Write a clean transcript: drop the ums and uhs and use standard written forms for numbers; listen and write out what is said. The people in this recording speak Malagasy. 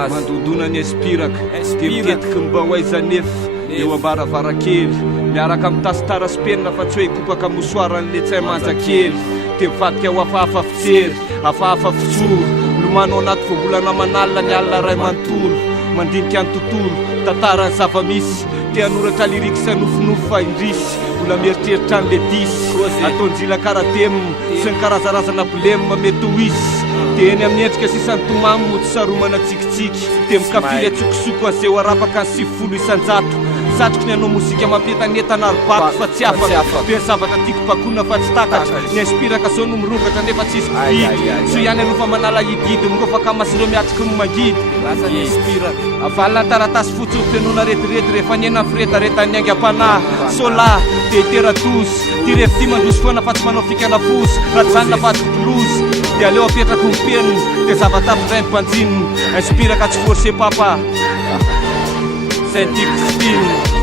anazy mandondona ny espiraka dia miketika mba ho aizanefy eo ambaravarakely miaraka mitasitara spenina fa tsy hoe kopaka mosoaran'le tsay manjakely dia mivadika ho hafahafa fijery hafahafa fitsoro lomano anaty voambolana manalina ny alina ray manontolo mandinika ny tontolo tantarany zava-misy tia anoratra liriky sy nofinofo fa indrisy mbola mieritreritra an'le disy ataonjila karadem sy ny karazarazana bolema mety ho isy dia eny amin'ny endrika sisany tomamo mo tsy saromana tsikitsiky dia mikafily atsokosoko an'izay ho arapaka ny 70 isan-jato satroko ny anao mozika mampientanetana arobato fa tsy afaka dia ny zavatra tiako bakona fa tsy takatra ny inspiraka zao no mirongatra nefa tsy isy mpividy so ihany alofa manala hididy mingofaka masireo miatriky ny mangidy lasany inspiraka avalina taratasy fotsy ny fenona retirety rehefa niena firetareta ny aingam-panahy sola dia teradozy ty rehefa ty mandroso foana fa tsy manao fikana fosy rajanona faty blouzy dia aleo apetrako ny peniny dia zavatapy ray mpanjininy inspiraka tsy forcé papa zay tiako style